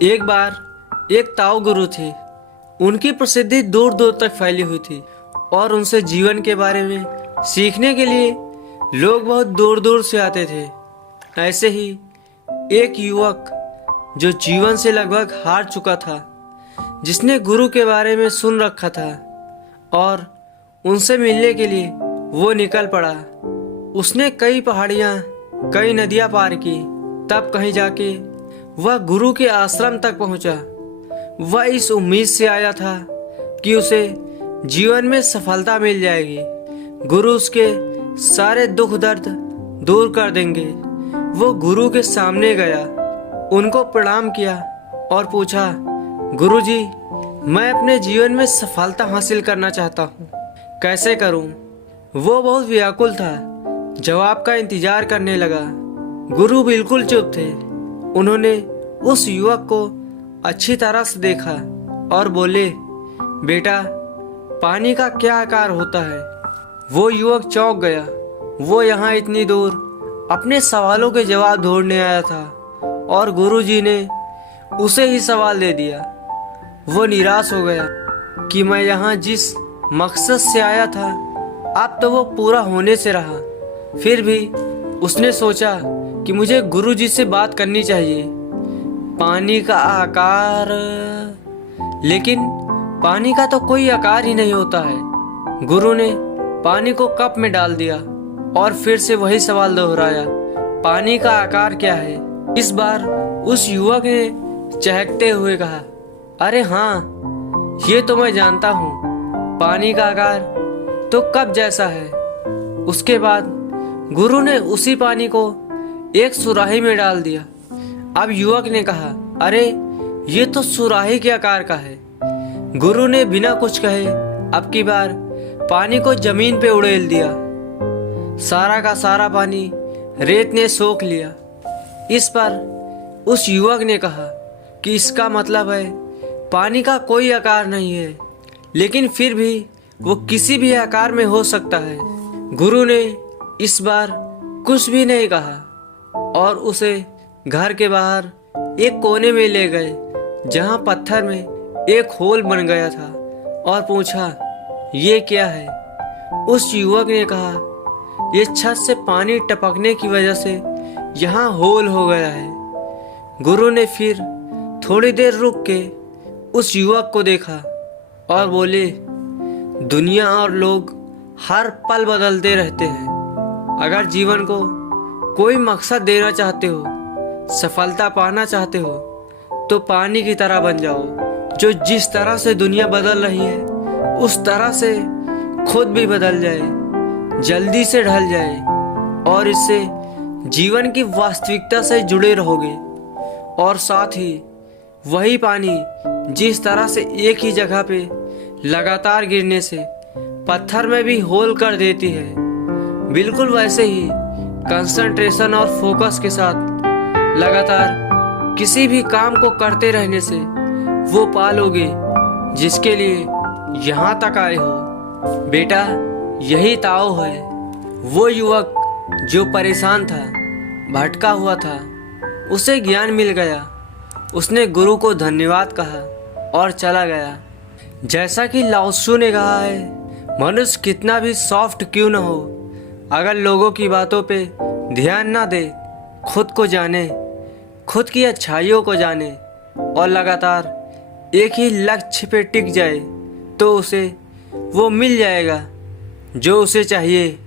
एक बार एक ताओ गुरु थे। उनकी प्रसिद्धि दूर दूर तक फैली हुई थी और उनसे जीवन के बारे में सीखने के लिए लोग बहुत दूर दूर से आते थे। ऐसे ही एक युवक जो जीवन से लगभग हार चुका था, जिसने गुरु के बारे में सुन रखा था और उनसे मिलने के लिए वो निकल पड़ा। उसने कई पहाड़ियाँ, कई नदियाँ पार की, तब कहीं जाके वह गुरु के आश्रम तक पहुंचा। वह इस उम्मीद से आया था कि उसे जीवन में सफलता मिल जाएगी। गुरु उसके सारे दुख दर्द दूर कर देंगे। वो गुरु के सामने गया, उनको प्रणाम किया और पूछा, गुरुजी, मैं अपने जीवन में सफलता हासिल करना चाहता हूँ, कैसे करूँ? वो बहुत व्याकुल था, जवाब का इंतजार करने लगा। गुरु बिल्कुल चुप थे। उन्होंने उस युवक को अच्छी तरह से देखा और बोले, बेटा, पानी का क्या आकार होता है? वो युवक चौंक गया। वो यहाँ इतनी दूर अपने सवालों के जवाब ढूंढने आया था और गुरुजी ने उसे ही सवाल दे दिया। वो निराश हो गया कि मैं यहाँ जिस मकसद से आया था, अब तो वो पूरा होने से रहा। फिर भी उसने सोचा कि मुझे गुरुजी से बात करनी चाहिए। पानी का आकार, लेकिन पानी का तो कोई आकार ही नहीं होता है। गुरु ने पानी को कप में डाल दिया और फिर से वही सवाल दोहराया, पानी का आकार क्या है? इस बार उस युवक ने चहकते हुए कहा, अरे हाँ, ये तो मैं जानता हूँ, पानी का आकार तो कप जैसा है। उसके बाद गुरु ने उसी पानी को एक सुराही में डाल दिया। अब युवक ने कहा, अरे ये तो सुराही के आकार का है। गुरु ने बिना कुछ कहे अब की बार पानी को जमीन पे उड़ेल दिया। सारा का सारा पानी रेत ने सोख लिया। इस पर उस युवक ने कहा कि इसका मतलब है पानी का कोई आकार नहीं है, लेकिन फिर भी वो किसी भी आकार में हो सकता है। गुरु ने इस बार कुछ भी नहीं कहा और उसे घर के बाहर एक कोने में ले गए, जहां पत्थर में एक होल बन गया था, और पूछा, ये क्या है? उस युवक ने कहा, ये छत से पानी टपकने की वजह से यहाँ होल हो गया है। गुरु ने फिर थोड़ी देर रुक के उस युवक को देखा और बोले, दुनिया और लोग हर पल बदलते रहते हैं। अगर जीवन को कोई मकसद देना चाहते हो, सफलता पाना चाहते हो, तो पानी की तरह बन जाओ, जो जिस तरह से दुनिया बदल रही है उस तरह से खुद भी बदल जाए, जल्दी से ढल जाए, और इससे जीवन की वास्तविकता से जुड़े रहोगे। और साथ ही वही पानी जिस तरह से एक ही जगह पे लगातार गिरने से पत्थर में भी होल कर देती है, बिल्कुल वैसे ही कंसंट्रेशन और फोकस के साथ लगातार किसी भी काम को करते रहने से वो पा लोगे जिसके लिए यहाँ तक आए हो। बेटा, यही ताओ है। वो युवक जो परेशान था, भटका हुआ था, उसे ज्ञान मिल गया। उसने गुरु को धन्यवाद कहा और चला गया। जैसा कि लाओ त्सु ने कहा है, मनुष्य कितना भी सॉफ्ट क्यों न हो, अगर लोगों की बातों पे ध्यान ना दे, खुद को जाने, खुद की अच्छाइयों को जाने और लगातार एक ही लक्ष्य पे टिक जाए, तो उसे वो मिल जाएगा जो उसे चाहिए।